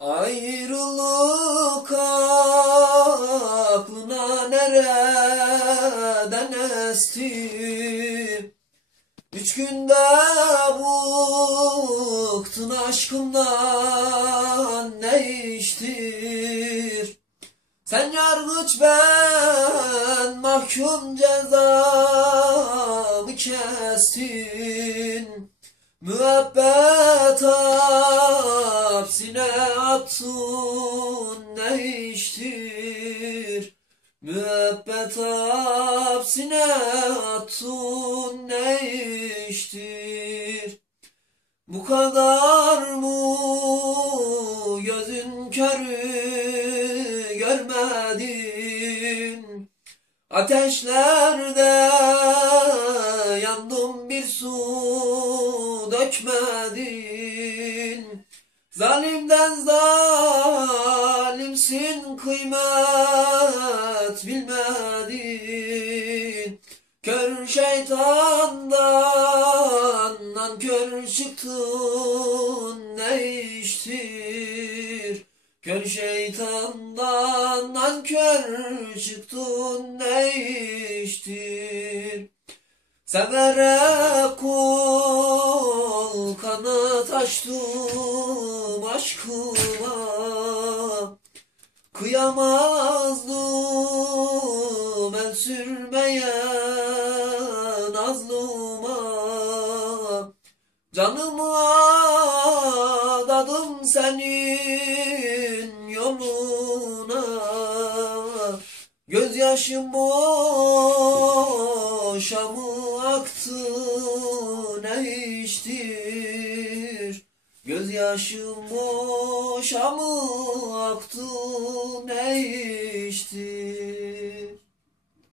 Ayrılık aklına nereden esti? Üç günde bıktın aşkımdan ne iştir Sen yargıç ben mahkum cezamı kestin. Müebbet hapsine attın ne iştir? Müebbet hapsine attın ne iştir? Bu kadar mı gözün körü görmedin? Ateşlerde yandım bir su dökmedin Zalimden zalimsin kıymet bilmedin. Kör şeytandan nankör çıktın ne iştir? Kör şeytandan nankör çıktın ne iştir? Severek kul kanat açtım aşkıma. Kıyamazdım el sürmeye nazlıma. Canımı adadım senin yoluna. Gözyaşım boşa mı aktı ne iştir Gözyaşım boşa mı aktı ne iştir